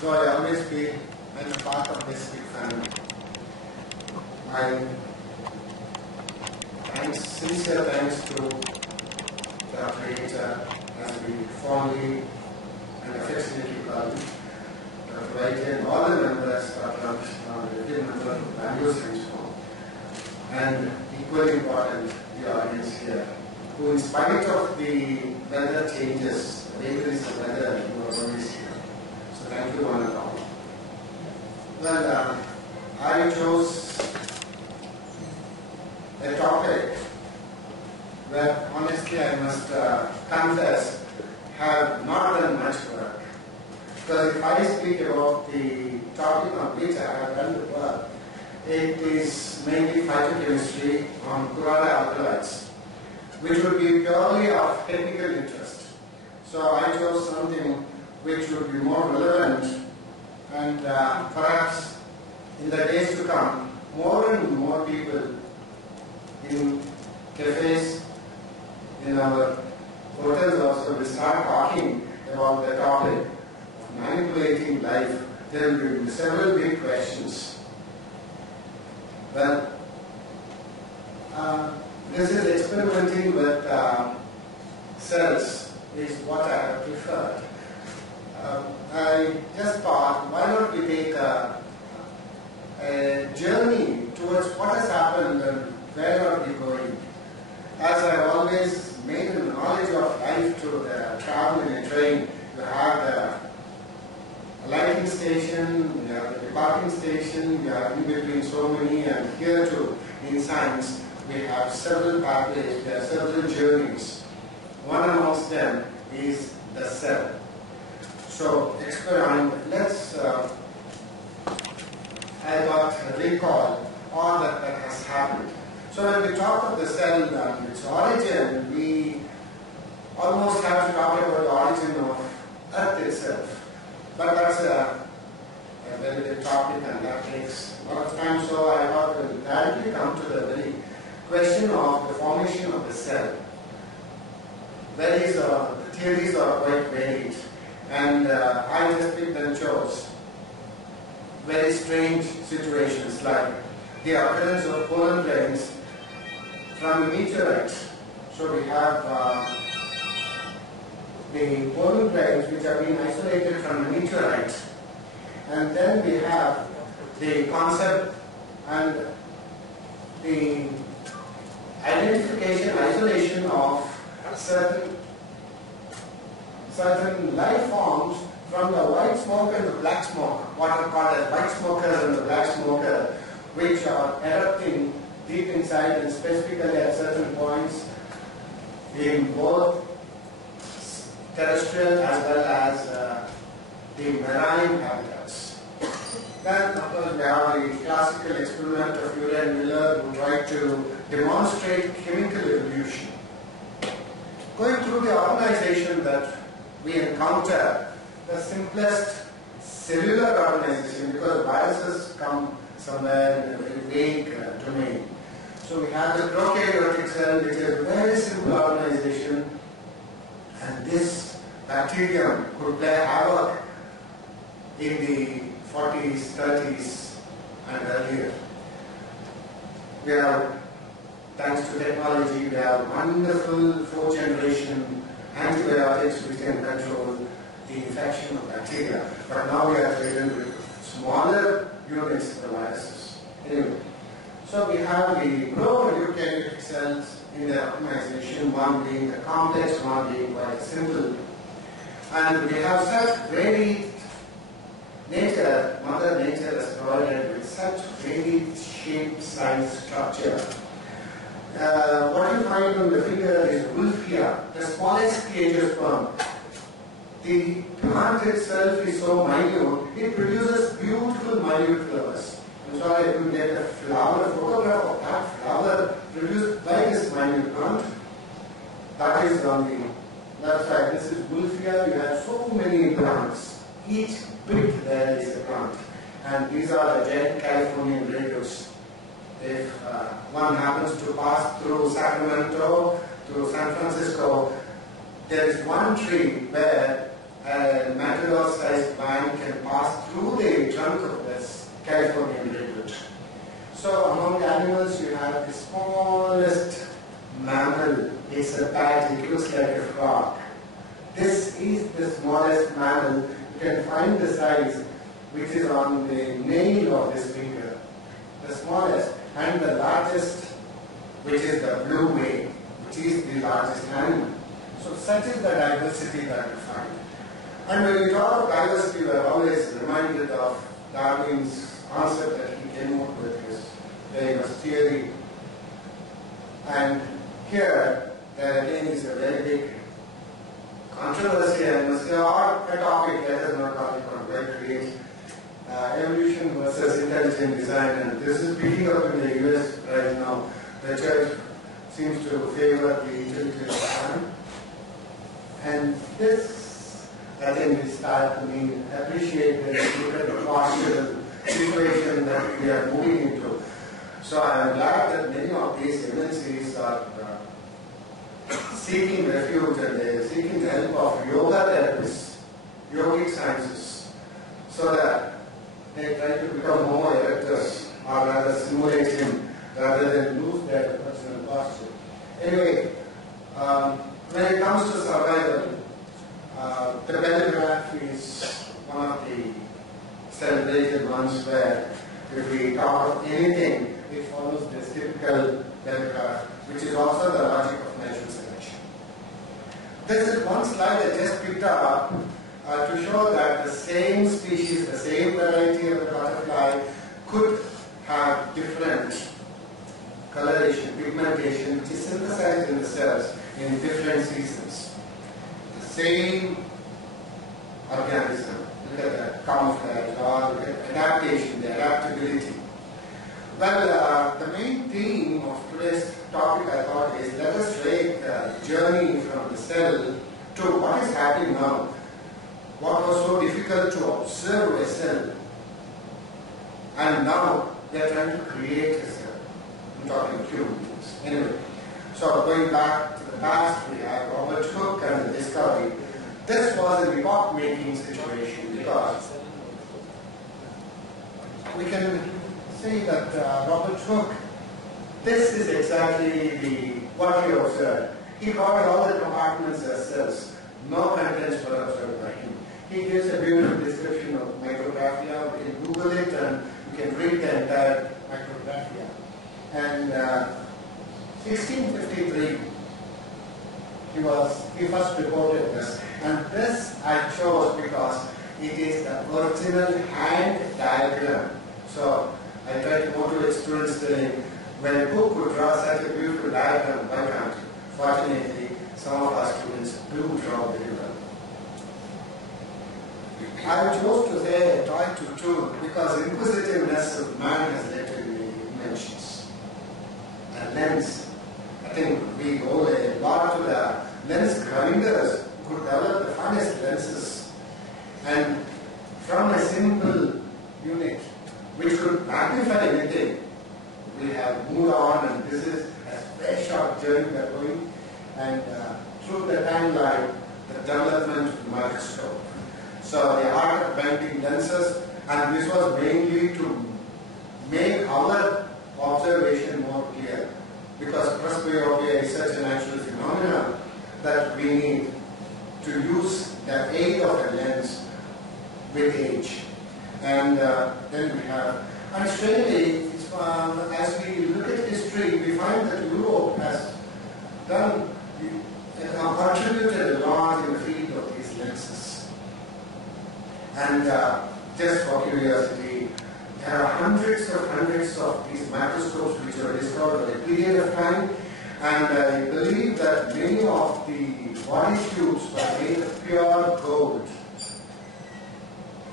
So I always feel I'm a part of this big family. My thanks, sincere thanks to Dr.H. as we fondly and affectionately call him, Dr. and all the members, the members of Bangalore Science Forum, and equally important, the audience here, who in spite of the weather changes, vagaries of weather, you are always here. So thank you one and all. Well, I chose a topic where honestly I must confess have not done much work. Because if I speak about the topic on which I have done the work, it is mainly phytochemistry on chloride alkaloids, which would be purely of technical interest. So I chose something which would be more relevant and perhaps in the days to come, more and more people in cafes, in our hotels also will start talking about the topic of manipulating life. There will be several big questions. Well, this is experimenting with cells is what I have preferred. I just thought, why not we take a journey towards what has happened and where are we going? As I always made a knowledge of life to travel in a train, you have the lighting station, you have the departing station, you have in between so many, and here too, in science, we have several pathways, there are several journeys. One amongst them is the cell. So, let's, I thought, recall all that has happened. So when we talk of the cell and its origin, we almost have to talk about the origin of Earth itself. But that's a very big topic and that takes a lot of time, so I thought we'll directly come to the very question of the formation of the cell. The theories are quite varied, and I just picked and chose very strange situations like the occurrence of pollen grains from a meteorite. So we have the pollen grains which have been isolated from a meteorite, and then we have the concept and the identification, isolation of certain life forms from the white smoke and the black smoke, what are called as white smokers and the black smoker, which are erupting deep inside and specifically at certain points in both terrestrial as well as the marine habitats. Then, of course, we have the classical experiment of Urey and Miller who tried to demonstrate chemical evolution. Going through the organization that we encounter, the simplest cellular organization, because viruses come somewhere in a very vague domain. So we have the prokaryotic cell, which is a very simple organization, and this bacterium could play havoc in the 40s, 30s, and earlier. We have, thanks to technology, we have wonderful fourth generation antibiotics which can control the infection of bacteria. But now we are dealing with smaller units of the viruses. Anyway, so we have the prokaryotic cells in the organization, one being the complex, one being quite simple. And we have such varied nature, Mother Nature has provided with such varied shape, size, structure. What you find on the figure is Wolffia, the smallest angiosperm. The plant itself is so minute, it produces beautiful minute flowers. I'm sorry, I couldn't get a flower photograph of that flower produced by this minute plant. That is on the left side. This is Wolffia. You have so many plants. Each bit there is a plant. And these are the giant Californian radioes. If one happens to pass through Sacramento, through San Francisco, there is one tree where a matador-sized van can pass through the trunk of this Californian redwood. So among animals you have the smallest mammal. It's a bat, it looks like a frog. This is the smallest mammal. You can find the size which is on the nail of this finger. The smallest, and the largest, which is the blue whale, which is the largest animal. So such is the diversity that we find. And when we talk of diversity, we are always reminded of Darwin's concept that he came up with his famous theory. And here, there again is a very big controversy, and must say, or a topic that is not topic on where create evolution versus intelligent design. And this is picking up in the US right now. The church seems to favor the intelligent design. And this, I think, is start to mean appreciate the postural situation that we are moving into. So I am glad that many of these MNCs are seeking refuge and they are seeking the help of yoga therapists, yogic sciences, so that they try to become homo erectus, or rather simulate him rather than lose their personal posture. Anyway, when it comes to survival, the bellograph is one of the celebrated ones where if we talk of anything, it follows this typical bellograph, which is also the logic of natural selection. This is one slide I just picked up to show that the same species, the same variety of the butterfly could have different coloration, pigmentation, which is synthesized in the cells in different seasons. The same organism, look at the camouflage, or look at adaptation, the adaptability. Well, the main theme of today's topic, I thought, is let us take the journey from the cell to what is happening now. What was so difficult to observe a cell, and now they are trying to create a cell. I'm talking human beings. Anyway, so going back to the past, we have Robert Hooke and the discovery. This was an epoch-making situation because we can say that Robert Hooke, this is exactly what he observed. He called all the compartments as cells. No contents were observed by him. He gives a beautiful description of micrographia. We can Google it and you can read the entire micrographia. And 1653, he first reported this. And this I chose because it is the original hand diagram. So I try to motivate students saying, when Hooke could draw such a beautiful diagram, why can't you? Fortunately, some of our students do draw very well. I chose to say try to tune because inquisitiveness of man has led to the inventions. A lens. I think we owe a lot to the lens grinders who could develop the finest lenses. And from a simple unit which could magnify anything, we have moved on, and this is a very short journey we are going. And through the timeline, the development of the microscope. So the art of bending lenses, and this was mainly to make our observation more clear, because presbyopia is such a natural phenomenon that we need to use the aid of a lens with age. And then we have, and strangely, as we look at history, we find that Europe has done, contributed a lot in the field of these lenses. And just for curiosity, there are hundreds of these microscopes which were discovered over a period of time, and I believe that many of the body tubes were made of pure gold.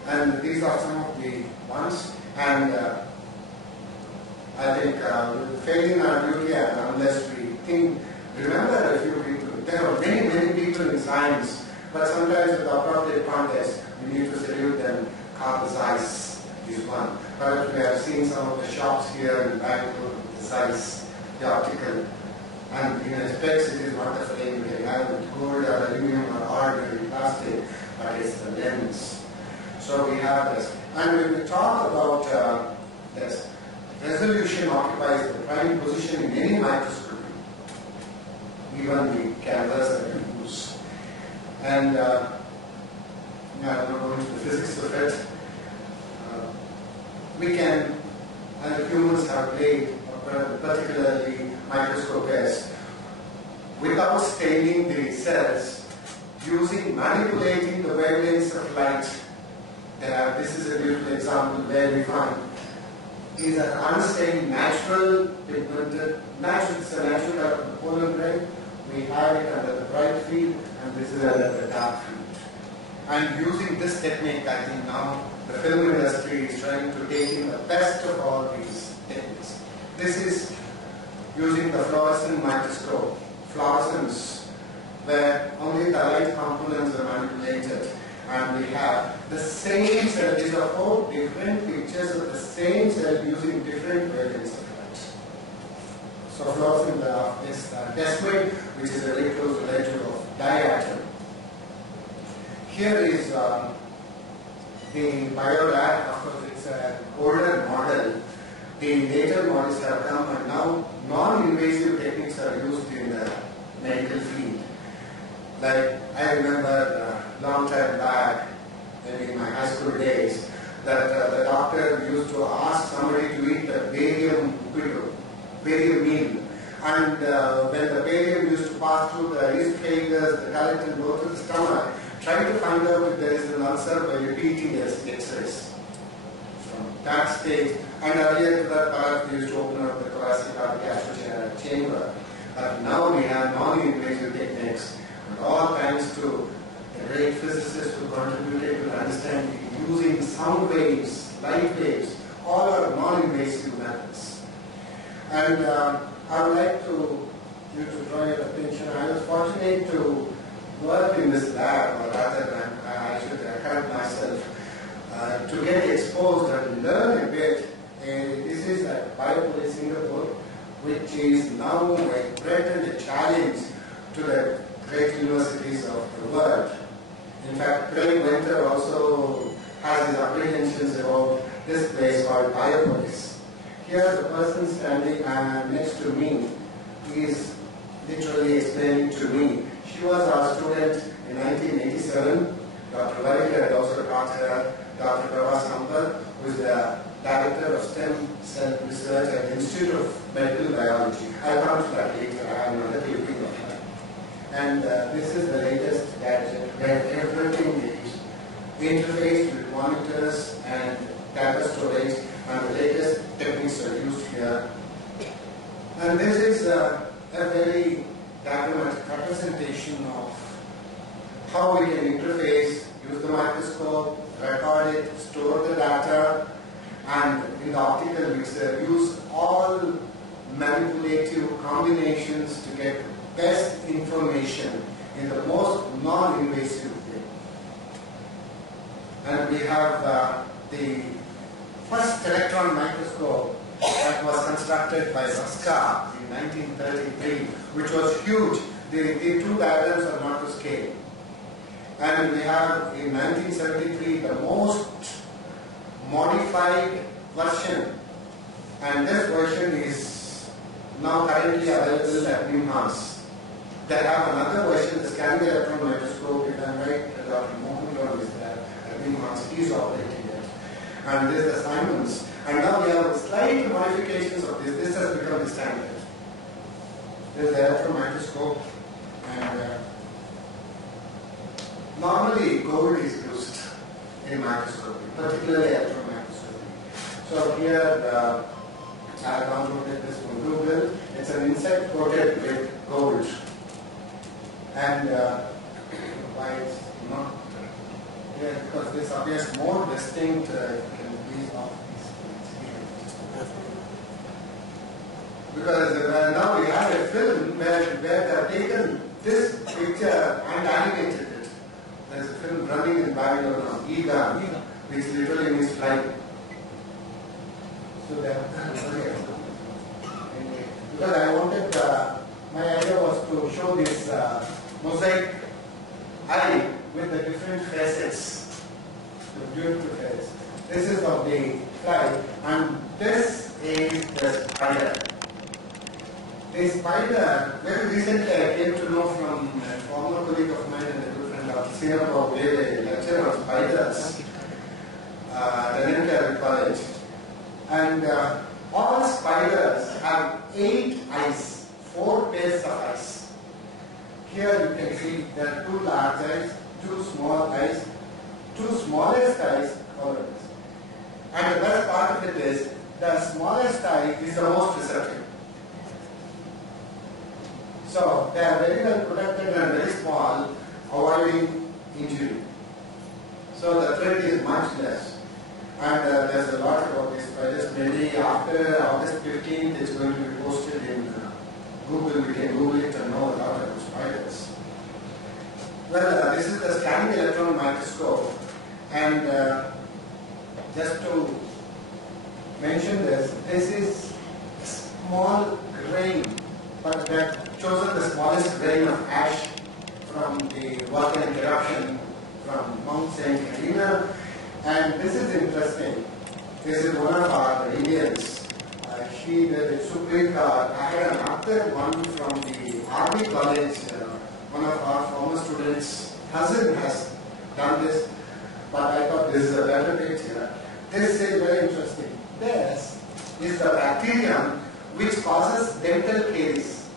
And these are some of the ones, and I think failing our duty, and unless we think, remember a few people, there are many people in science, but sometimes with appropriate context, we need to salute them. Carl Zeiss is one. But we have seen some of the shops here in Bangalore with the Zeiss, the optical, and in specs it is not the frame they have with gold or aluminum or ordinary plastic. but it's the lens. So we have this. And when we talk about this, resolution occupies the prime position in any microscopy, even the cameras that we use. And I'm not going into the physics of it. We can, and humans have played, particularly microscopists, without staining the cells, manipulating the wavelengths of light. This is a beautiful example where we find is an unstained natural pigmented, it's a natural color of the polar gray. We have it under the bright field, and this is under the dark field. And using this technique, I think now the film industry is trying to take in the best of all these techniques. This is using the fluorescent microscope, fluorescence, where only the light components are manipulated. And we have the same cell. These are 4 different pictures of the same cell using different wavelengths of light. So fluorescent is desmate, which is a very close relative of diatom. Here is the biolab. Of course, it's an older model. The later models have come, and now non-invasive techniques are used in the medical field. Like I remember a long time back, maybe in my high school days, that the doctor used to ask somebody to eat the barium meal. And when the barium used to pass through the esophagus, the gullet, and go to the stomach, try to find out if there is an ulcer by repeating the X-rays. From that stage, and earlier to that part, we used to open up the thoracic or the gastric chamber. But now we have non-invasive techniques, and all thanks to the great physicists who contributed to understanding using sound waves, light waves, all are non-invasive methods. And I would like you to draw your attention. I was fortunate to work in this lab, or rather, I should correct myself, to get exposed and learn a bit. This is at Biopolis, Singapore, which is now a threat and a challenge to the great universities of the world. In fact, Craig Winter also has his apprehensions about this place called Biopolis. Here, the person standing next to me is literally explaining to me. She was our student in 1987. Dr. Varika had also taught her, Dr. Prabha Sampal, who is the Director of STEM Cell Research at the Institute of Medical Biology. I'll come to that later. I have another clipping of her. And this is the latest gadget where everything is interfaced with monitors and data storage, and the latest techniques are used here. And this is a very diagrammatic representation of how we can interface, use the microscope, record it, store the data, and in the optical mixer use all manipulative combinations to get the best information in the most non-invasive way. And we have the first electron microscope that was constructed by Ruska in 1933, which was huge. The 2 diagrams are not to scale. And we have in 1973 the most modified version, and this version is now currently available at NIMHANS. They have another version, the scanning electron microscope, if I'm right, Dr. Mohan is there at NIMHANS, he is operating it. And this is the Simons. And now we have slight modifications of this. This has become the standard. This is the electron microscope, and normally gold is used in microscopy, particularly electron microscopy. So here I downloaded this from Google. It's an insect coated with gold. And why it's not here, because this appears more distinct. Can please off these. Because now we have a film where they have taken this picture and animated it. There's a film running in Bangalore now, Ega, which literally means flying. So that, because I wanted, my idea was to show this mosaic eye, with the different facets, the beautiful face. This is of the fly, and this is the spider. The spider, very recently I came to know from a former colleague of mine and a good friend, Dr. Singapore, gave a lecture on spiders at the college. And all spiders have 8 eyes, 4 pairs of eyes. Here you can see there are 2 large eyes, 2 small eyes, 2 smallest eyes, colorless. And the best part of it is, the smallest eye is the most receptive. So they are very well protected and very small, avoiding injury. So the threat is much less. And there's a lot about these spiders. Maybe after August 15th, it's going to be posted in Google. We can Google it and know a lot about spiders. Well, this is the scanning electron microscope. And just to mention this, this is a small grain, but that chosen the smallest grain of ash from the volcanic eruption from Mount St. Helena. And this is interesting. This is one of our Indians. She did a Suprika. I had another one from the Army College. One of our former students' cousin has done this. But I thought this is a better picture. This is very interesting. This is the bacterium which causes dental caries,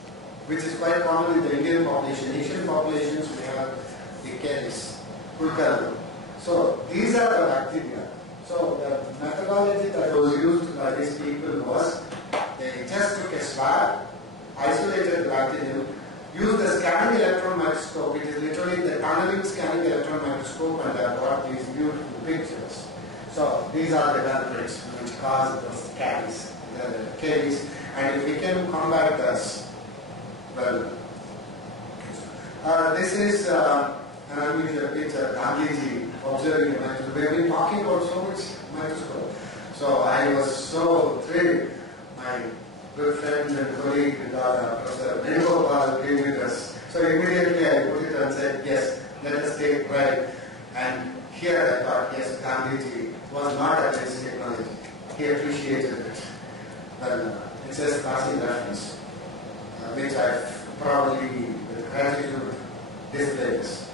which is quite common in the Indian population. Asian populations, we have the caries, pulchral. So these are the bacteria. So the methodology that was used by these people was they just took a swab, isolated the bacterium, used the scanning electron microscope. It is literally the tunneling scanning electron microscope, and they got these beautiful pictures. So these are the culprits which cause those caries, the caries. And if we can combat this, well, this is an unusual picture, Gandhiji observing a microscope. We have been talking about so much microscope. So I was so thrilled. My good friend and colleague, Professor Venugopal, gave me this. So immediately I put it and said, yes, let us take pride. And here I thought, yes, Gandhiji was not against technology. He appreciated it. Well, it's just passing reference, which I probably, with gratitude, displays.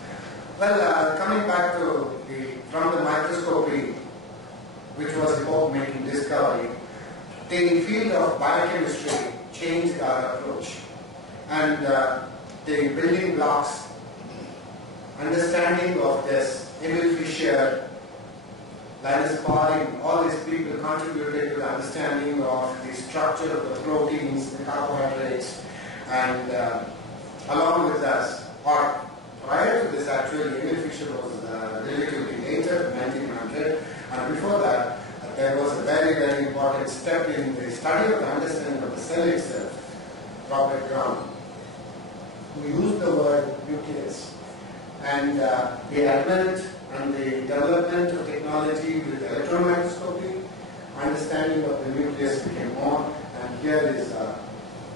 Well, coming back to from the microscopy, which was epoch-making discovery, the field of biochemistry changed our approach. And the building blocks, understanding of this, Emil Fischer, Linus Pauling, all these people contributed to the understanding of the structure of the proteins, the carbohydrates, and along with us, or prior to this actually, Emil Fischer was relatively later, 1900, and before that, there was a very, very important step in the study of the understanding of the cell itself, Robert Brown, who used the word nucleus. And the advent and the development of technology with electron microscopy, understanding of the nucleus became more. And here is a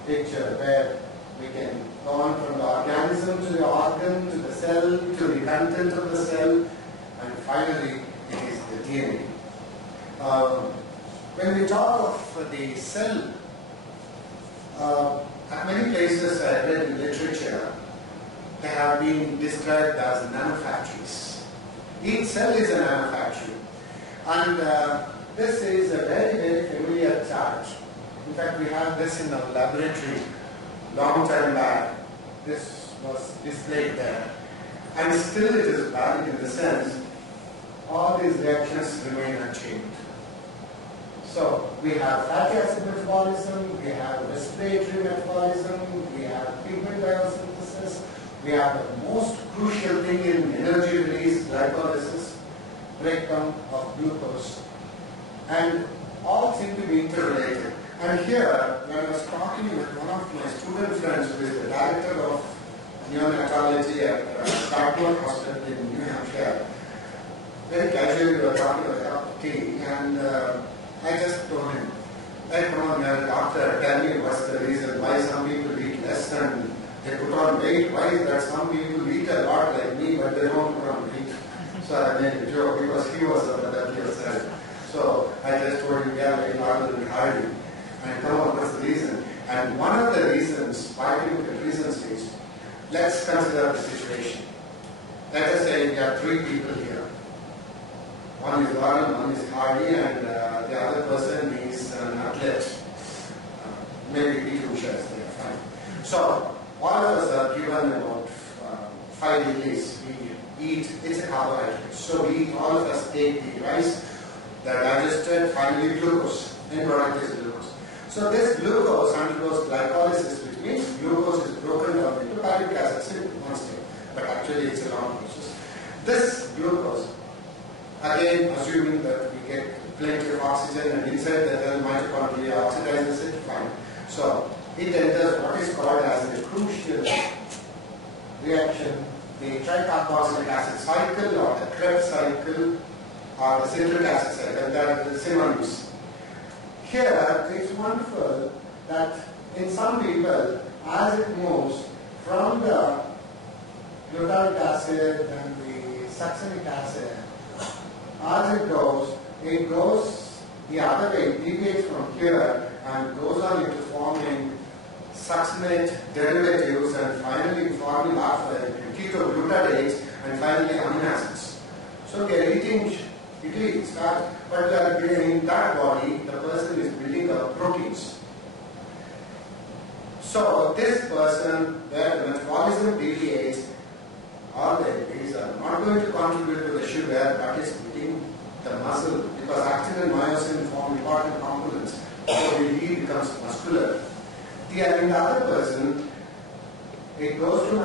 picture where we can go on from the organism to the organ, to the cell, to the content of the cell, and finally it is the DNA. When we talk of the cell, at many places I read in literature, they have been described as nanofactories. Each cell is a nanofactory. And this is a very, very familiar chart. In fact, we have this in our laboratory long time back. This was displayed there. And still it is valid in the sense all these reactions remain unchanged. So we have fatty acid metabolism, we have respiratory metabolism, we have pigment biosynthesis, we have the most crucial thing in energy release, glycolysis, breakdown of glucose, and all seem to be interrelated. And here, when I was talking with one of my student friends who is the director of neonatology at Bangalore Hospital in New Hampshire, very casually we were talking about a cup of tea, and I just told him, hey, come on, doctor, tell me what's the reason why some people eat less and They put on weight. Why is that? Some people eat a lot like me, but they don't put on weight. So I made a joke because he was on the heavier side. So I just told him, yeah, very hard than Hardy. And come up with the reason. And one of the reasons, biological reasons is, let's consider the situation. Let us say we have 3 people here. One is Warren, one is Hardy, and the other person is an athlete. Maybe P.T. Usha is there, fine. So, all of us are given about 5 idlis. We eat, it's a carbohydrate. So we eat, all of us take the rice, the digested, finally glucose. End product is glucose. So this glucose undergoes glycolysis, which means glucose is broken down into palic acid in one step. But actually it's a long process. This glucose, again assuming that we get plenty of oxygen and inside the mitochondria oxidizes it, fine. So it enters what is called as a crucial reaction, the tricarboxylic acid cycle or the Krebs cycle or the citric acid cycle, that are the synonyms. Here it's wonderful that in some people, as it moves from the glutamic acid and the succinic acid, as it goes the other way, it deviates from here and goes on into forming succinate derivatives and finally forming ketoglutarate and finally amino acids. So we are eating idli, but in that body, the person is building up proteins. So this person, where the metabolism deviates, all the idlis are not going to contribute to the sugar, but is building the muscle, because actin and myosin form important components. So the lead becomes muscular. In the other person, it goes to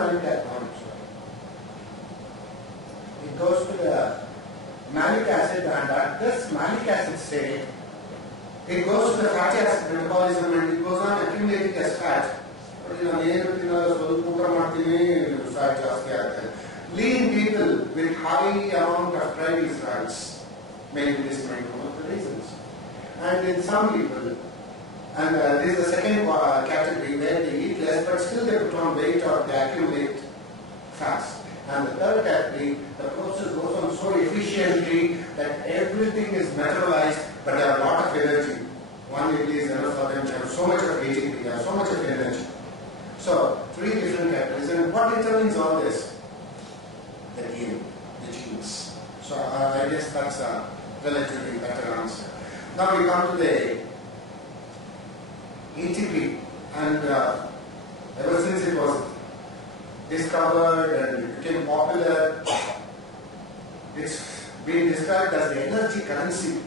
it goes to the malic acid, and at this malic acid state, it goes to the fatty acid metabolism and it goes on accumulating as fat. Lean people with high amount of triglycerides, maybe this might be one of the reasons. And in some people, and this is the second category where they eat less but still they put on weight or they accumulate fast. And the third category, the process goes on so efficiently that everything is metabolized but they have a lot of energy. One idli is enough for them, they have so much of ATP, they have so much of energy. So, 3 different categories. And what determines all this? The gene, the genes. So, I guess that's a relatively better answer. Now we come to the ATP, and ever since it was discovered and it became popular, it's been described as the energy currency.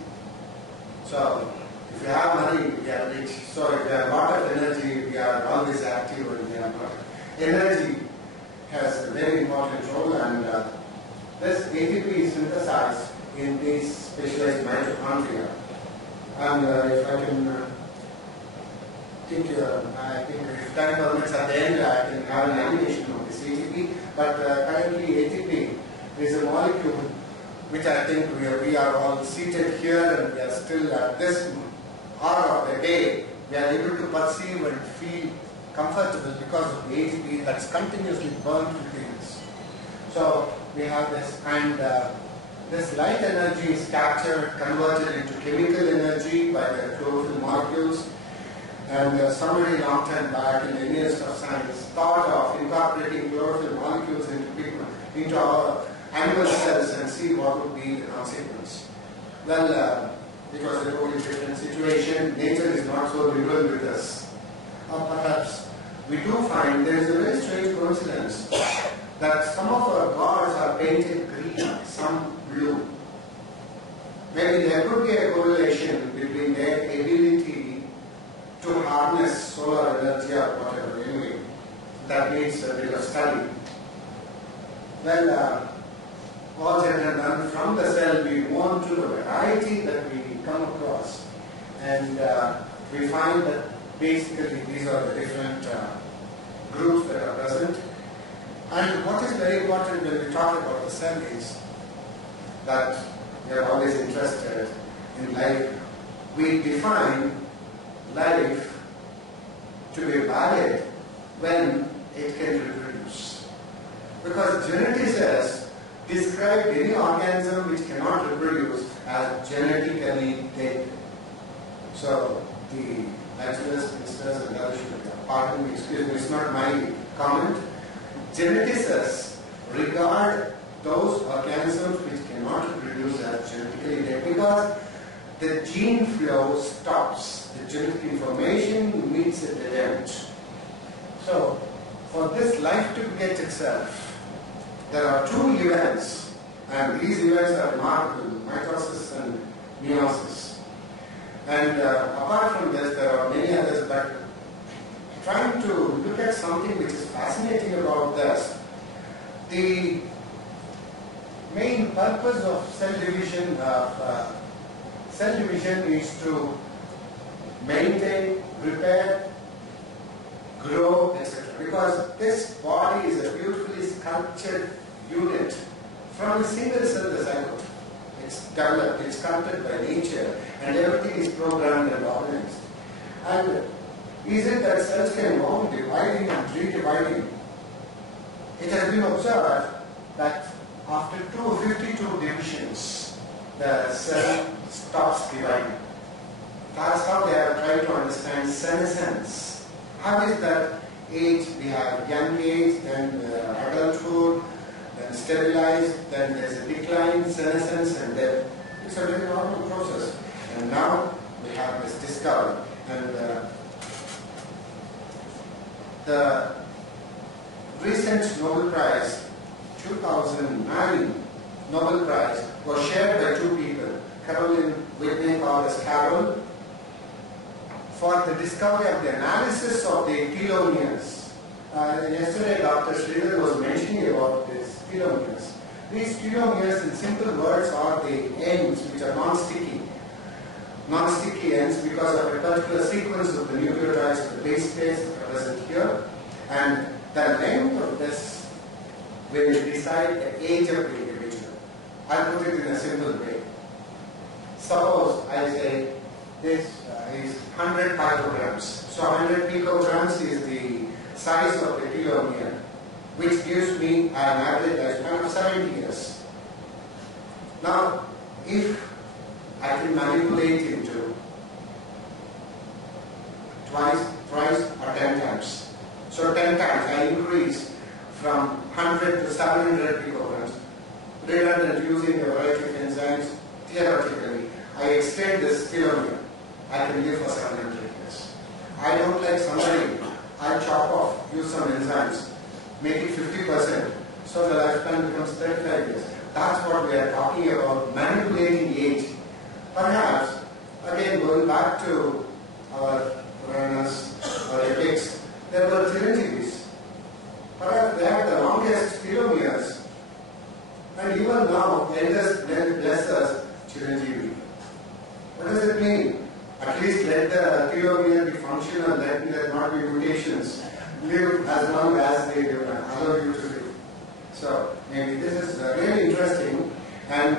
So, if you have money, we are rich. So, if you have a lot of energy, we are always active, and we are not. Energy has a very important role, and this ATP is synthesized in these specialized mitochondria. And if I can I think if time permits at the end, I can have an animation of this ATP. But currently ATP is a molecule which I think we are all seated here and we are still at this hour of the day, we are able to perceive and feel comfortable because of the ATP that's continuously burned within us. So we have this, and this light energy is captured, converted into chemical energy by the chlorophyll molecules. And somebody long time back in the years of science thought of incorporating chlorophyll molecules into our animal cells and see what would be the consequence. Well, it was a totally different situation. Nature is not so liberal with us. Or perhaps we do find there is a very strange coincidence that some of our gods are painted green, some blue. Maybe there could be a correlation between their ability to harness solar energy or whatever, anyway. That needs a bit of study. Well, all said and done, from the cell we move on to the variety that we come across, and we find that basically these are the different groups that are present. And what is very important when we talk about the cell is that we are always interested in life. We define life to be valid when it can reproduce. Because geneticists describe any organism which cannot reproduce as genetically dead. So the naturalists, ministers and others should pardon me, excuse me, it's not my comment. Geneticists regard those organisms which cannot reproduce as genetically dead because the gene flow stops. The genetic information meets a dead end. So, for this life to get itself, there are two events, and these events are remarkable, mitosis and meiosis. And apart from this, there are many others, but trying to look at something which is fascinating about this, the main purpose of cell division is to maintain, repair, grow, etc. Because this body is a beautifully sculptured unit from a single cell, the zygote. It's developed, it's sculpted by nature, and everything is programmed and organized. And is it that cells can go on dividing and redividing? It has been observed that after 252 divisions, the cell stops dividing. That's how they are trying to understand senescence. How is that age? We have young age, then adulthood, then stabilized, then there's a decline, senescence, and death. It's a very normal process. And now we have this discovery. And the recent Nobel Prize, 2009 Nobel Prize, was shared by two people, Caroline Whitney, called as Carol, for the discovery of the analysis of the telomeres. Yesterday, Dr. Sridhar was mentioning about these telomeres. These telomeres, in simple words, are the ends which are non-sticky. Non-sticky ends because of a particular sequence of the nucleotides of the base pairs that are present here. And the length of this will decide the age of the individual. I'll put it in a simple way. Suppose I say this is 100 picograms. So 100 picograms is the size of the telomere, which gives me an average lifespan of 70 years. Now, if I can manipulate into twice, thrice, or 10 times. So 10 times I increase from 100 to 700 picograms, redundant using a variety of enzymes. Theoretically, I extend this telomere. I can live for 700 years. I don't like somebody, I chop off, use some enzymes, make it 50%, so the lifespan becomes 35 years. That's what we are talking about, manipulating age. Perhaps, again going back to our Puranas or epics, there were Chiranjeevis. Perhaps they had the longest telomeres, and even now, elders bless us Chiranjeevi. What does it mean? At least let the telomere be functional, let there not be mutations. Live as long as they allow you to live. So, maybe this is really interesting. And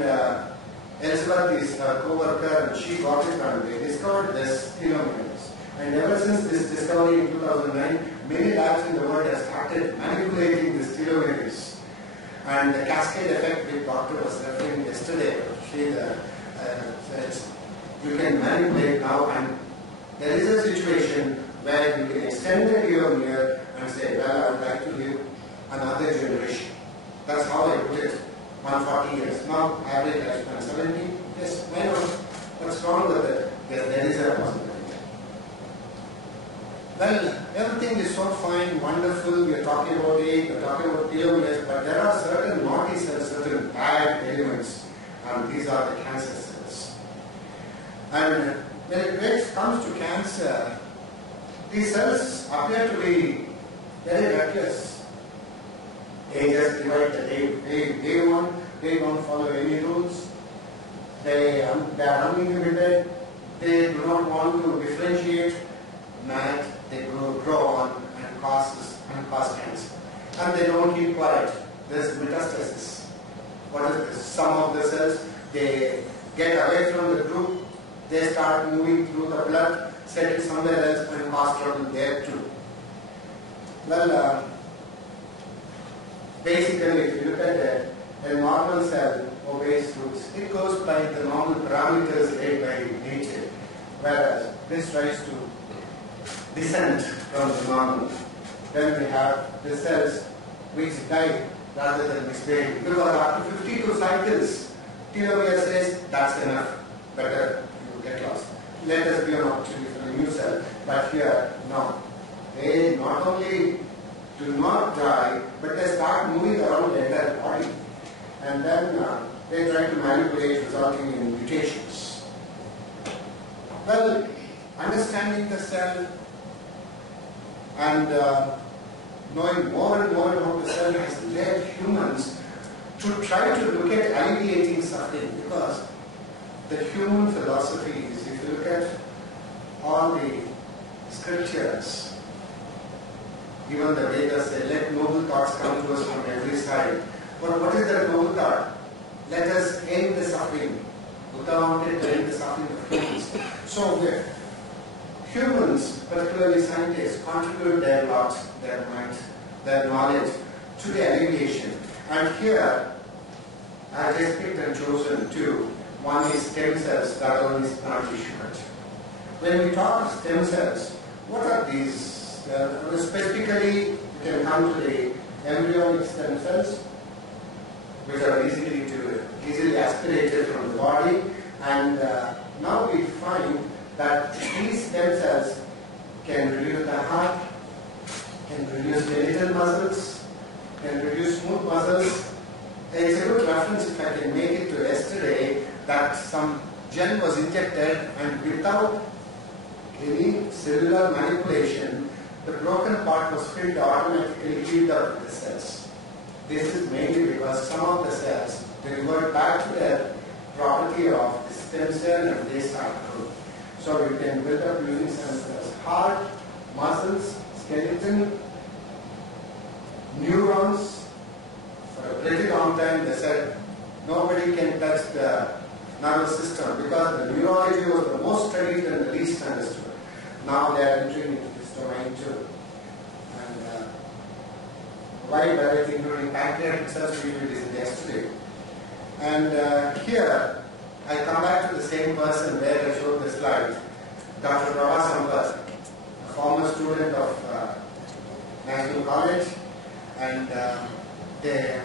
Elizabeth is her co-worker, and she got it and they discovered this telomeres. And ever since this discovery in 2009, many labs in the world have started manipulating these telomeres. And the cascade effect which Doctor was referring yesterday, you can manipulate now, and there is a situation where you can extend the telomere and say, well, I would like to live another generation. That's how I put it, 140 years. Now, average lifespan 70. Yes, why not? What's wrong with it? Yes, there is a possibility. Well, everything is so fine, wonderful, we are talking about age, we are talking about telomeres, but there are certain naughty cells, certain bad elements, and these are the cancer cells. And when it comes to cancer, these cells appear to be very reckless. They just divide the day. They don't follow any rules. They are uninhibited. They do not want to differentiate. They grow on and cause cancer. And they don't keep quiet. There's metastasis. What is this? Some of the cells, they get away from the group. They start moving through the blood, settle somewhere else and cause trouble there too. Well, Basically, if you look at it, a normal cell obeys rules. It goes by the normal parameters laid by nature, whereas this tries to descend from the normal. Then we have the cells which die rather than misbehaving. Because after 52 cycles, telomere says that's enough, better you get lost. Let us be an opportunity for a new cell. But here, no. They not only do not die, but they start moving around the entire body. And then they try to manipulate, resulting in mutations. Well, understanding the cell and knowing more and more about the cell has led humans to try to look at alleviating suffering, because the human philosophy is, if you look at all the scriptures, even the Vedas say, let noble thoughts come to us from every side. But what is that noble thought? Let us end the suffering. Buddha wanted to end the suffering of humans. So humans, particularly scientists, contribute their lot, their mind, their knowledge to the alleviation. And here, I have just picked and chosen two. One is stem cells, the other one is plant tissue culture. When we talk of stem cells, what are these? Specifically, you can come to the embryonic stem cells, which are easily aspirated from the body, and now we find that these stem cells can reduce the heart, can reduce skeletal muscles, can reduce smooth muscles. It's a good reference, if I can make it, to yesterday, that some gel was injected and without any cellular manipulation, the broken part was filled automatically, healed up with the cells. This is mainly because some of the cells, they revert back to their property of the stem cell and they start growing. So we can build up using stem cells. Heart, muscles, skeleton, neurons. For a pretty long time they said nobody can touch the nervous system because the neurology was the most studied and the least understood. Now they are entering into this domain too. And wide variety, including pancreatic cells, we did this yesterday. And here, I come back to the same person where I showed the slide, Dr. Prabha, a former student of National College, and the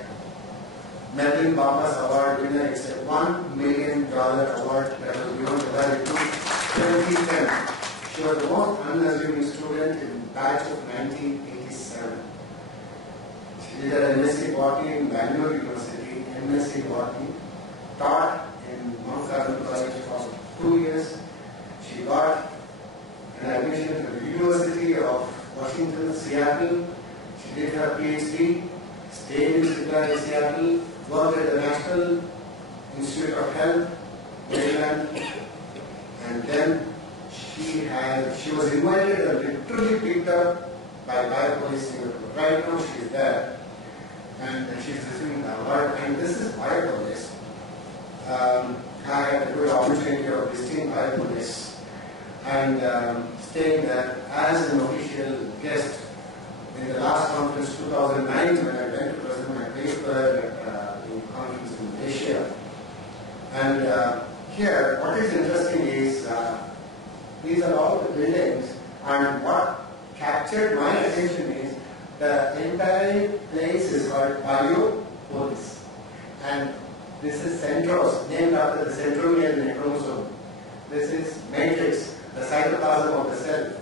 Melvin Bambas Award winner. It's a $1 million award that was given to her in 2010. She was the most unassuming student in the batch of 1987. She did her MSc Botany in Bangalore University, MSc Botany, taught in Mount Carmel College for 2 years. She got an admission to the University of Washington, Seattle. She did her PhD, stayed in Seattle, worked at the National Institute of Health, Maryland, and then she was invited and literally picked up by Biopolis Singapore. Right now she is there and she is receiving the award, and this is Biopolis. I had a good opportunity of visiting Biopolis and staying there as an official guest in the last conference 2009 when I went to present my paper at the conference in Asia. And here, what is interesting is these are all the buildings, and what captured my attention is the entire place is called Biopolis. And this is centros, named after the centromere in a chromosome. This is matrix, the cytoplasm of the cell.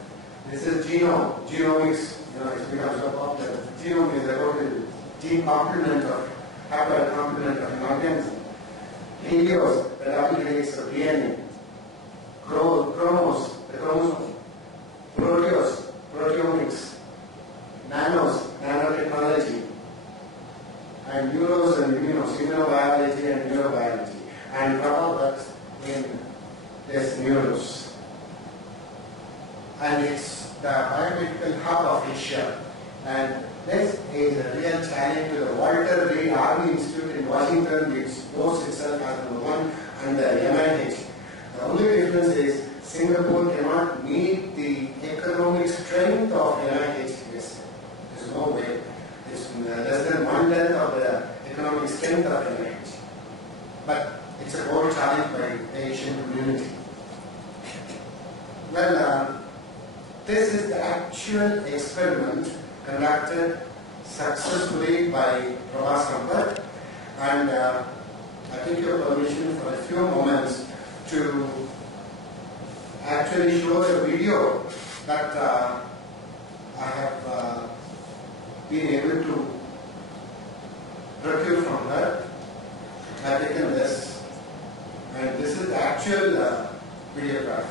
This is genome, genomics, it's become so popular. Genome is about the gene complement of, haploid complement of an organism. Helios, the double helix of DNA. Chromos, the chromosome. Proteos, proteomics. Nanos, nanotechnology. And neuros and immunos, immunobiology and neurobiology. And Prabha works in this neuros. And it's the biomedical hub of Asia. And this is a real challenge to the Walter Reed Army Institute in Washington, which boasts itself as #1, and the NIH. The only difference is Singapore cannot meet the economic strength of NIH. There's no way. It's less than 1/10 actual experiment conducted successfully by Prabha Sampath, and I take your permission for a few moments to actually show a video that I have been able to procure from her. I have taken this, and this is the actual videograph.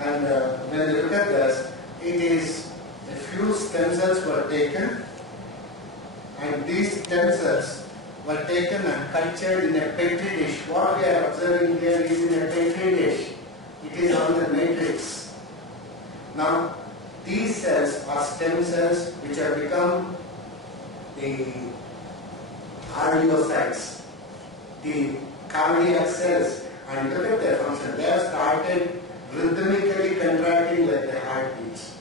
And when you look at this, it is a few stem cells were taken, and these stem cells were taken and cultured in a petri dish. What we are observing here is in a petri dish. It is on the matrix. Now, these cells are stem cells which have become the radioscytes, the cardiac cells, and look at their function. They have started rhythmically contracting like the heartbeats.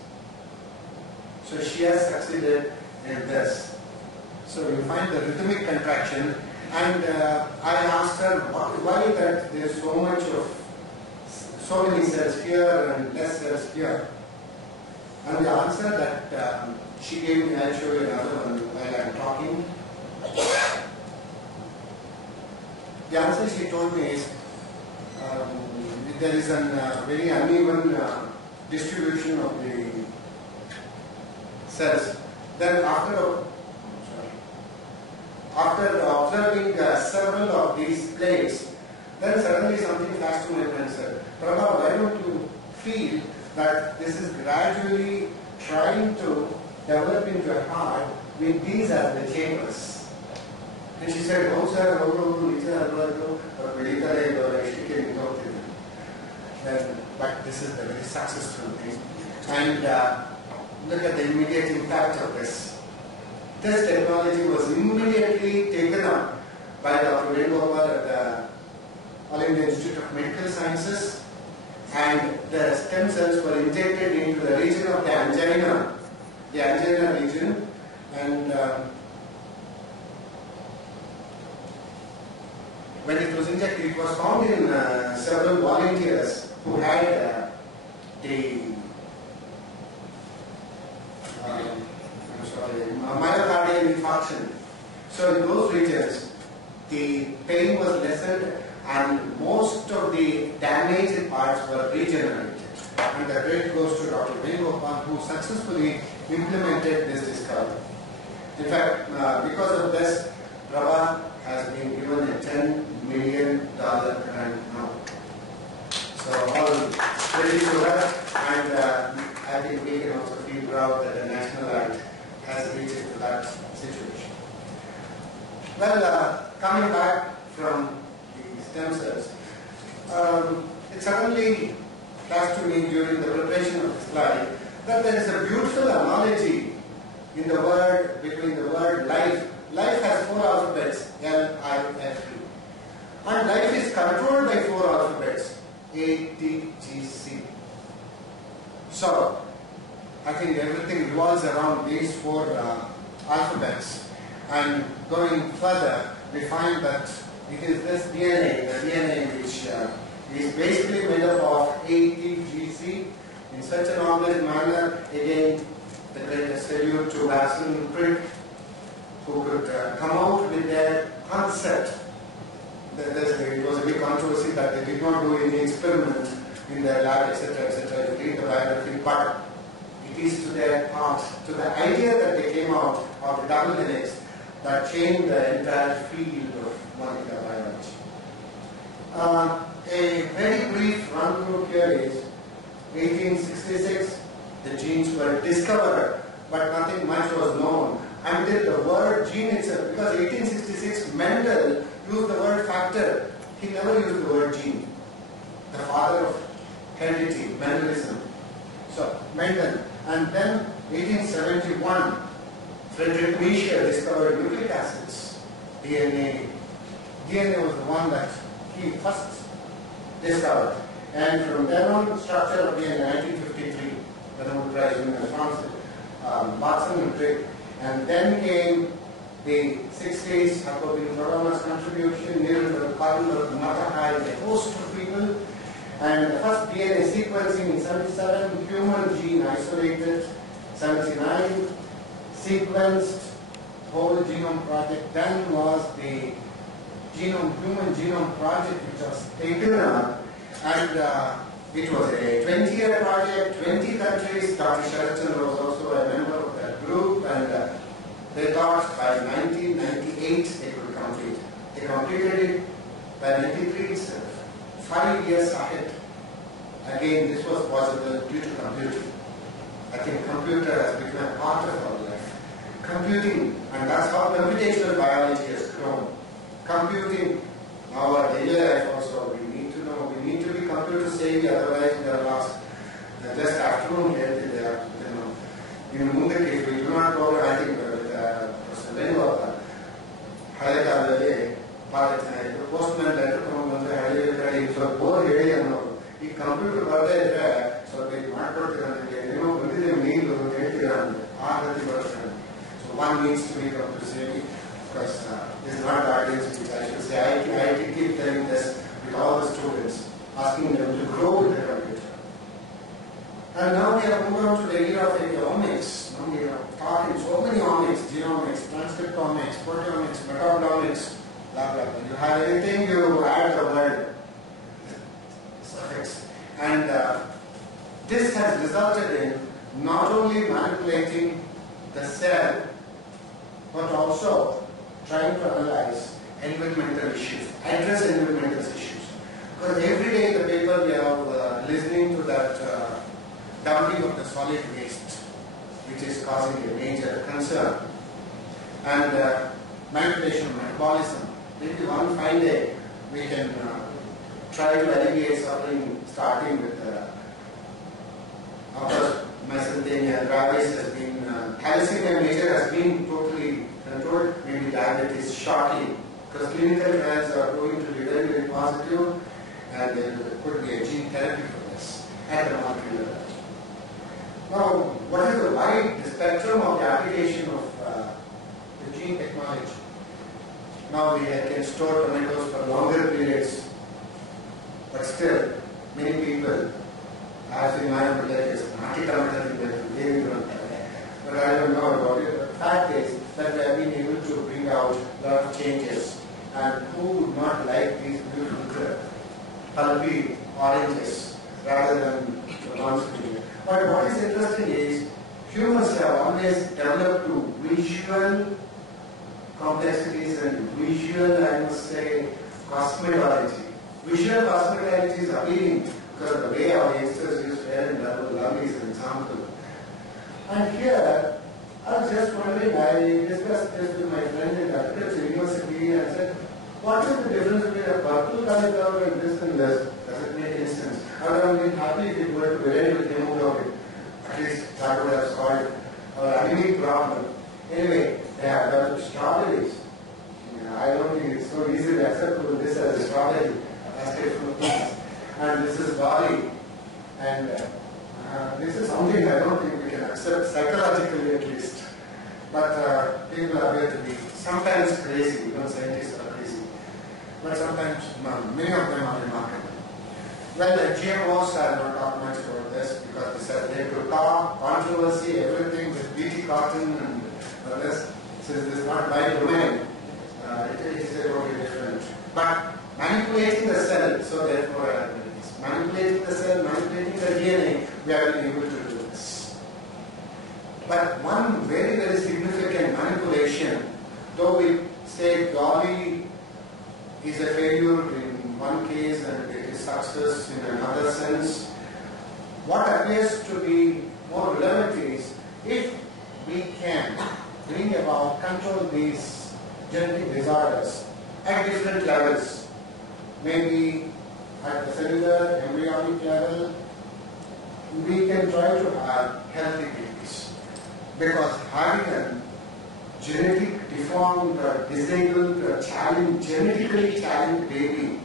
So she has succeeded in this. So you find the rhythmic contraction, and I asked her why that there is so many cells here and less cells here. And the answer that she gave me, I'll show you another one while I am talking. The answer she told me is there is a very uneven distribution of the cells. Then after observing several of these plates, then suddenly something flashed to my mind, sir. Prabha, why don't you feel that this is gradually trying to develop into a heart with these as the chambers? And she said, oh sir, but this is the very successful thing. And look at the immediate impact of this. This technology was immediately taken up by Dr.H.Gokul at the All India Institute of Medical Sciences, and the stem cells were injected into the region of the angina region, and when it was injected, it was found in several volunteers who had myocardial infarction. So in those regions, the pain was lessened and most of the damaged parts were regenerated. And the credit goes to Dr. Gokul, who successfully implemented this discovery. In fact, because of this, Prabha has been given a $10 million grant now. So all credit to her, and I think we can also feel proud that the National Act has reached to that situation. Well, coming back from the stem cells, it suddenly flashed to me during the preparation of the slide that there is a beautiful analogy in the word, between the word life. Life has 4 alphabets, L-I-F-E. And life is controlled by 4 alphabets, A-T-G-C. So, I think everything revolves around these 4 alphabets. And going further, we find that it is this DNA, the DNA which is basically made up of A-T-G-C in such an organized manner. Again, the greatest salute to Basil and Crick, who could come out with their concept. It was a big controversy that they did not do any experiment in their lab, etc., etc. You read the biography, but it is to their art, to the idea that they came out of the double helix that changed the entire field of molecular biology. A very brief run through here is 1866, the genes were discovered, but nothing much was known until the word gene itself, because 1866 Mendel used the word factor, he never used the word gene. The father of heredity, Mendelism. So, Mendel. And then 1871, Friedrich Nietzsche discovered nucleic acids, DNA. DNA was the one that he first discovered. And from then on, structure of DNA, 1953, the Nobel Prize winner, France, Watson and Crick. And then came the 60s, Jacobian Corona contribution, Neil Carl, Matahai, a host of people. And the first DNA sequencing in 77, human gene isolated, 79, sequenced, whole genome project. Then was the human genome project, which was taken up, and it was a 20-year project, 20 countries. Dr. Sheraton was also a member of that group, and they thought by 1998 they could complete it. They completed it by 93 itself, 5 years ahead. Again, this was possible due to computing. I think computer has become a part of our life. Computing, and that's how computational biology has grown. Computing, our daily life also, we need to know, we need to be computer savvy, otherwise we are lost. Just afternoon here, in Mundaki, if we do not go, I think Professor Bengal, postman letter from the so go here and ಈ computer ಬರದೇ ಇದ್ರೆ ಸ್ವಲ್ಪ ಇದು ಮಾಡ್ಕೊಡ್ತೀರ ಏನೋ ಬಂದಿದೆ ಮೇಲ್ ಹೇಳ್ತೀರಾ ಆ ರೀತಿ ಬರ್ತದೆ. So one needs to be computer savvy. Because this is not the audience which I should say. I keep telling this with all the students, asking them to grow with the computer. And now we have moved on to the era of economics. Now we are talking so many omics, genomics, transcriptomics, proteomics, metabolomics, blah blah blah. You have anything, you add the word suffix. And this has resulted in not only manipulating the cell, but also trying to analyze environmental issues, address environmental issues. Because every day in the paper we are listening to that dumping of the solid waste, which is causing a major concern. And manipulation of metabolism. Maybe one fine day we can try to alleviate suffering, starting with mesothelioma gravis has been, thalassemia major has been totally controlled, maybe diabetes shortly, because clinical trials are going to be very, very positive, and there could be a gene therapy for this at the molecular level. Now, what is the wide spectrum of the application of the gene technology? Now we can store tomatoes for longer periods, but still, many people, as in my relatives, but I don't know about it. But the fact is that we have been able to bring out a lot of changes, and who would not like these beautiful pulpy oranges rather than the ones we do. But what is interesting is humans have always developed to visual complexities and visual, I must say, cosmetology. Visual cosmetology is appealing because of the way our youngsters use fair and lovely is an example. And here, I was just wondering, I discussed this with my friend in Dr.H. University and I said, what is the difference between a purple cauliflower and this and this? Does it make any sense? I would have been happy if it were to be ready with hemoglobin. At least that would have solved our anemic problem. Anyway, they have developed strawberries. I don't think it's so easy to accept this as a strawberry. And this is barley. And this is something I don't think we can accept psychologically at least. But people appear to be sometimes crazy, even scientists are crazy. But sometimes many of them are remarkable. Well, the GMOs are not talk much about this because they could talk, controversy, everything with BT cotton and this. Since this is not my domain, it is totally different. But manipulating the cell, so therefore manipulating the cell, manipulating the DNA, we have been able to do this. But one very, very significant manipulation, though we say Dolly is a failure in one case and it is success in another sense, what appears to be more relevant is if we can bring about, control these genetic disorders at different levels, maybe at the cellular, embryonic level, we can try to have healthy babies. Because having a genetic deformed, disabled, genetically challenged baby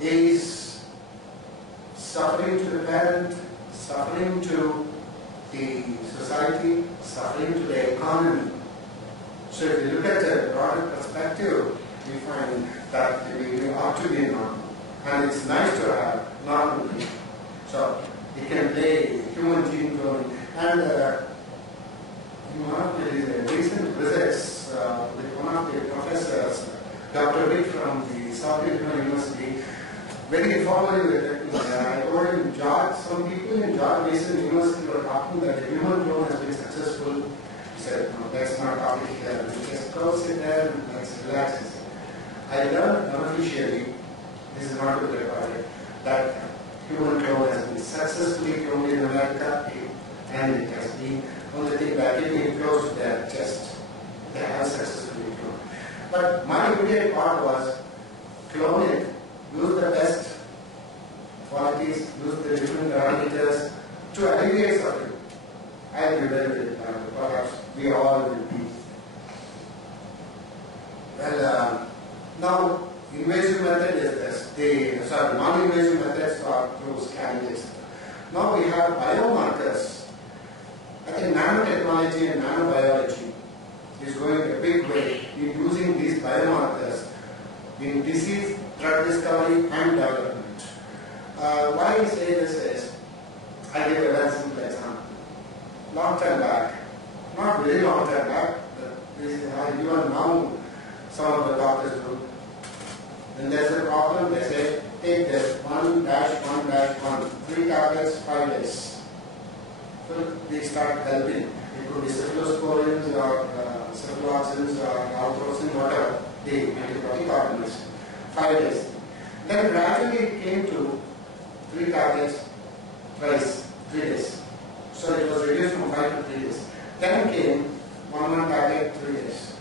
is suffering to the parent, suffering to the society, suffering to the economy. So if you look at a broader perspective, we find that we ought to be normal. And it's nice to have normally. So it can play human gene cloning. And in one of the recent visits with one of the professors, Dr.H from the South Indian University, very informally, I told him, George, some people in George Mason University were talking that the human clone has been successful. He said, no, that's not topic here. We just go sit there and let's relax. I learned unofficially, this is not to be recorded, that human clone has been successfully cloned in America, and it has been only thing that keeping close to their chest. They have successfully cloned. But my immediate part was clone it, use the best qualities, use the different parameters to alleviate suffering. I will be very perhaps we all will be. Well, now invasive method is this. Non-invasive methods are through scanning. Now we have biomarkers. I think nanotechnology and nanobiology is going a big way in using these biomarkers in disease, drug discovery and development. Why I say this is, I give a very simple example. Long time back, not very long time back, but this is how you are now, some of the doctors do. When there's a problem, they say, take this 1-1-1, 3 tablets, 5 days. So they start helping. It could be cephalosporins or cephaloxins or altrocin, whatever, the antibiotic components, 5 days. Then gradually it came to 3 tablets twice, 3 days. So it was reduced from 5 to 3 days. Then came 1 tablet, 3 days.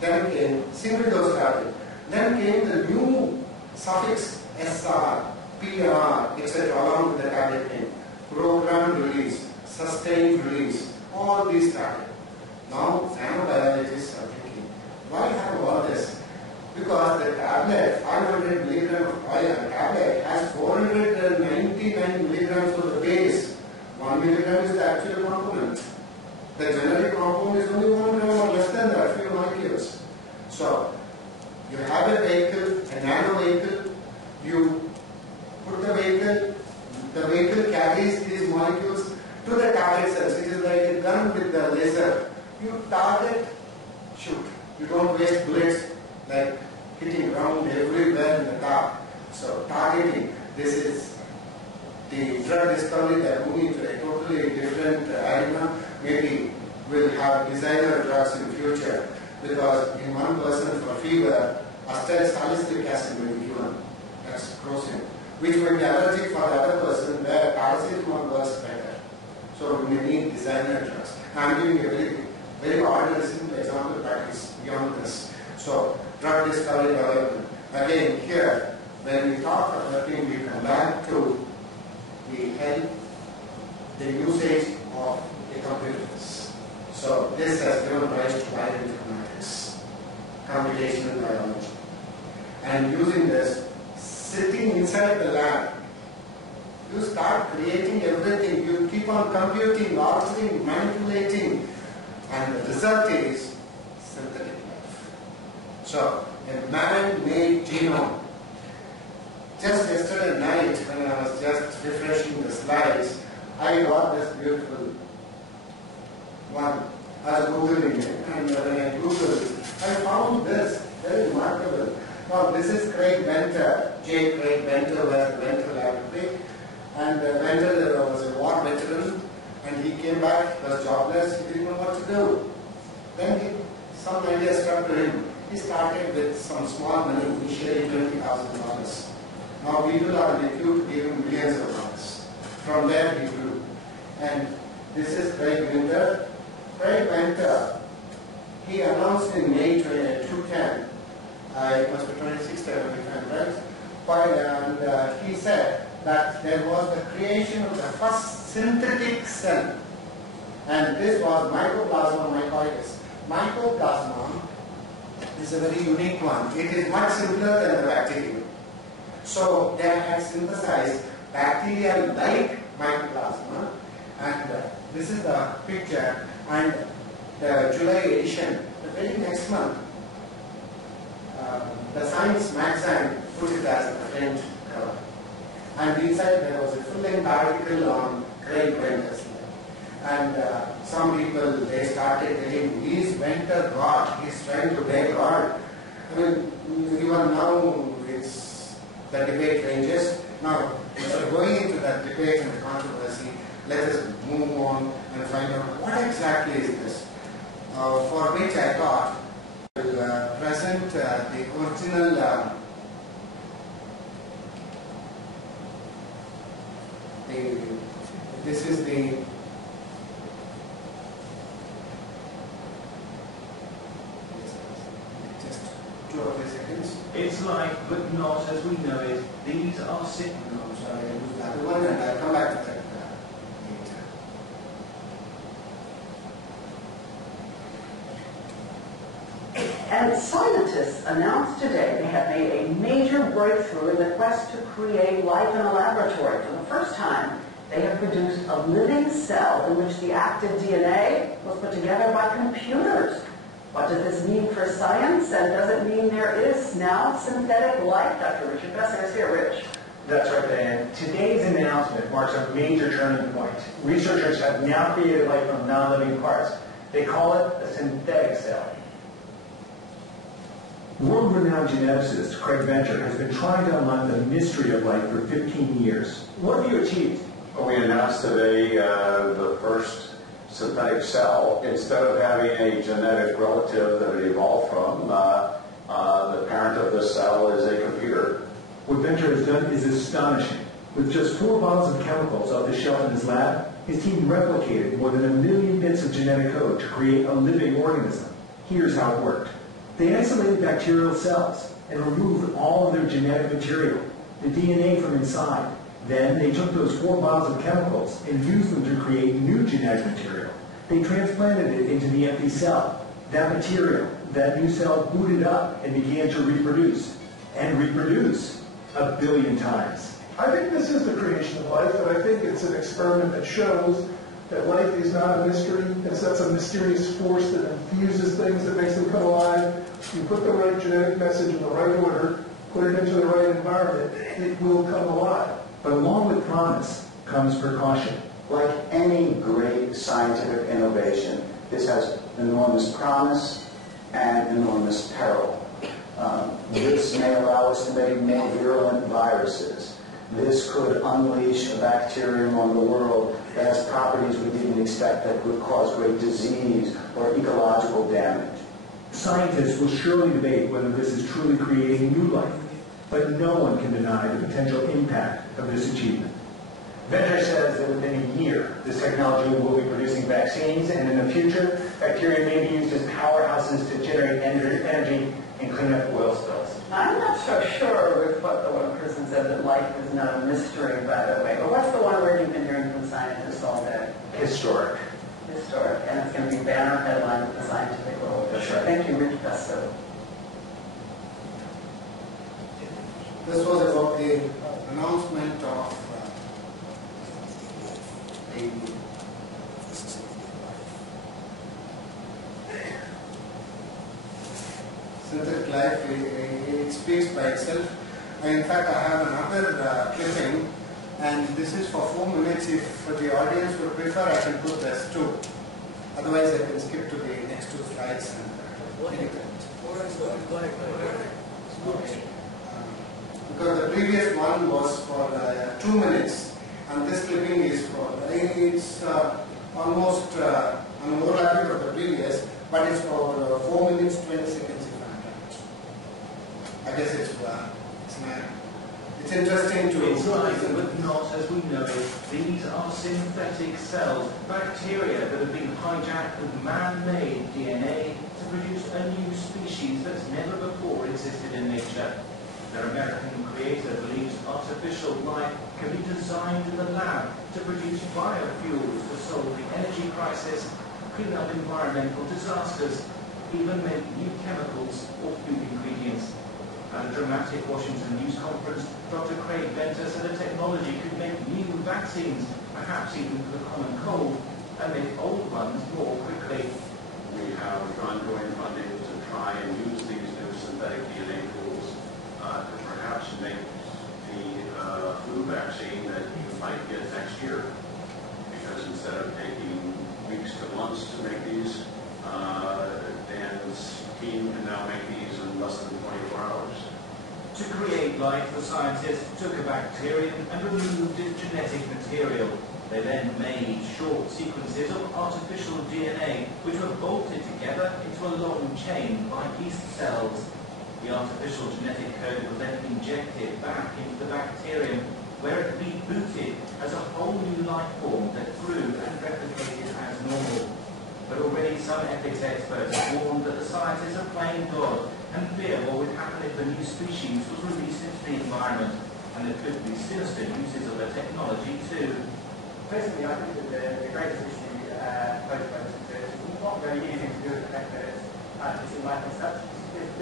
Then came single dose tablet. Then came the new suffix SR, PR, etc. along with the tablet name. Program release, sustained release, all these started. Now nanobiologists are thinking, why have all this? Because the tablet, 500 milligrams of oil, tablet has 499 milligrams of the base. 1 milligram is the actual component. The generic compound is only 1 gram or less than that, few molecules. So, you have a vehicle, a nano vehicle, you put the vehicle carries these molecules to the target cells. It is like a gun with the laser. You target, shoot. You don't waste bullets like hitting ground everywhere in the dark. So targeting, this is the drug discovery that are moving to a totally different arena. Maybe we'll have designer drugs in future because in one person for fever, salicylic acid will be given. That's crocin. Which will be allergic for the other person where paracetamol works better. So we may need designer drugs. I'm giving a very ordinary simple example practice beyond this. So drug discovery development. Again here, when we talk about it, we come back to the health, the usage of the computers. So this has given rise to bioinformatics, computational biology. And using this, sitting inside the lab, you start creating everything. You keep on computing, altering, manipulating, and the result is synthetic life. So, a man-made genome. Just yesterday night, when I was just refreshing the slides, I got this beautiful one. I was Googling it, and when I Googled it, I found this very remarkable. Now, this is Craig Venter. J. Craig Venter was the Venter Laboratory. And Venter was a war veteran, and he came back, was jobless, he didn't know what to do. Then some idea struck to him. He started with some small money, initially $20,000. Now people are recruited to give him millions of dollars. From there he grew. And this is Craig Venter. Craig Venter, he announced in May 2010, it must be 26th, right? And he said that there was the creation of the first synthetic cell. And this was Mycoplasma mycoides. Mycoplasma is a very unique one. It is much simpler than the bacterium. So they had synthesized bacteria-like mycoplasma, and this is the picture. And the July edition, the very next month, the Science magazine put it as the front cover. And inside there was a full-length article on Craig Venter's life. And some people, they started telling, he's Venter God, he's trying to make God. I mean, even now it's the debate ranges. Now, instead of going into that debate and the controversy, let us move on and find out what exactly is this. For which I thought I will present the original this is the just 2 or 3 seconds. It's like, but not as we know it. These are No, sorry, I use the other one and I'll come back to that later. And scientists announced today they have made a major breakthrough in the quest to create life in a laboratory. For the first time, they have produced a living cell in which the active DNA was put together by computers. What does this mean for science, and does it mean there is now synthetic life? Dr. Richard Besser is here. Rich. That's right, Diane. Today's announcement marks a major turning point. Researchers have now created life from non-living parts. They call it a synthetic cell. World-renowned geneticist Craig Venter has been trying to unlock the mystery of life for 15 years. What have you achieved? Well, we announced today the first synthetic cell. Instead of having a genetic relative that it evolved from, the parent of this cell is a computer. What Venter has done is astonishing. With just 4 bottles of chemicals off the shelf in his lab, his team replicated more than 1 million bits of genetic code to create a living organism. Here's how it worked. They isolated bacterial cells and removed all of their genetic material, the DNA from inside. Then they took those 4 bottles of chemicals and used them to create new genetic material. They transplanted it into the empty cell. That material, that new cell booted up and began to reproduce. And reproduce 1 billion times. I think this is the creation of life, and I think it's an experiment that shows that life is not a mystery. It's that's a mysterious force that infuses things, that makes them come alive. You put the right genetic message in the right order, put it into the right environment, it will come alive. But along with promise comes precaution. Like any great scientific innovation, this has enormous promise and enormous peril. This may allow us to make more virulent viruses. This could unleash a bacterium on the world that has properties we didn't expect that could cause great disease or ecological damage. Scientists will surely debate whether this is truly creating new life, but no one can deny the potential impact of this achievement. Venter says that within a year, this technology will be producing vaccines, and in the future, bacteria may be used as powerhouses to generate energy and clean up oil spills. I'm not so sure with what the one person said, that life is not a mystery, by the way. But what's the one word you've been hearing from scientists all day? Historic. Historic. And it's going to be banner headline of the scientific world. That's right. Thank you, Rich Pesto. This was about the announcement of the synthetic life. It speaks by itself. In fact, I have another clipping, and this is for 4 minutes. If the audience would prefer, I can put this too. Otherwise, I can skip to the next 2 slides and edit it. Because the previous one was for 2 minutes, and this clipping is for, it's almost an overlapping of the previous, but it's for 4 minutes, 20 seconds if I'm right. I guess it's interesting to... It's like, but not as we know it. These are synthetic cells, bacteria that have been hijacked with man-made DNA to produce a new species that's never before existed in nature. Their American creator believes artificial life can be designed in the lab to produce biofuels to solve the energy crisis, clean up environmental disasters, even make new chemicals or food ingredients. At a dramatic Washington news conference, Dr. Craig Venter said the technology could make new vaccines, perhaps even for the common cold, and make old ones more quickly. We have ongoing funding to try and use these new synthetic DNA tools to perhaps make the flu vaccine tons to make these. Dan's team can now make these in less than 24 hours. To create life, the scientists took a bacterium and removed its genetic material. They then made short sequences of artificial DNA, which were bolted together into a long chain by yeast cells. The artificial genetic code was then injected back into the bacterium, where it rebooted as a whole new life form that grew and replicated as normal. But already some ethics experts warned that the scientists are playing God and fear what would happen if the new species was released into the environment, and there could be sinister uses of the technology too. Personally, I think that the greatest issue posed by this research is not very easy to do with the fact that it's artificial life and such.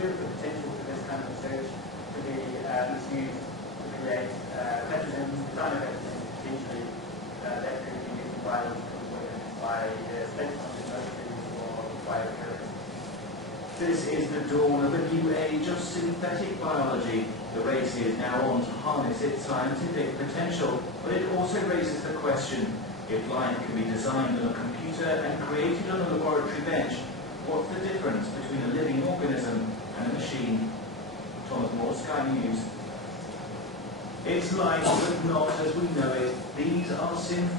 There's the potential for this kind of research to be misused to create pathogens, design of pathogens, potentially that could be used in biological weapons by state-sponsored militaries or by terrorists. This is the dawn of a new age of synthetic biology. The race is now on to harness its scientific potential, but it also raises the question, if life can be designed on a computer and created on a laboratory bench, what's the difference between a living organism and a machine? Thomas Moore, Sky News. It's life, but not as we know it. These are synthetic.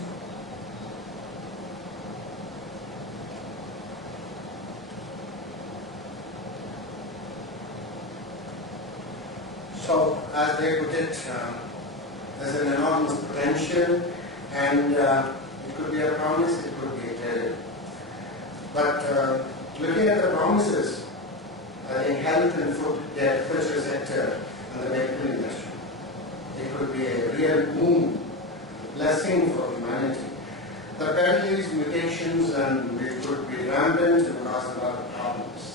So, as they put it, there's an enormous potential, and it could be a promise, it could be a terror. But looking at the promises, I think health and food, the agriculture sector, and the medical industry, it could be a real boon, blessing for humanity. The values, mutations, and it could be rampant and cause a lot of problems.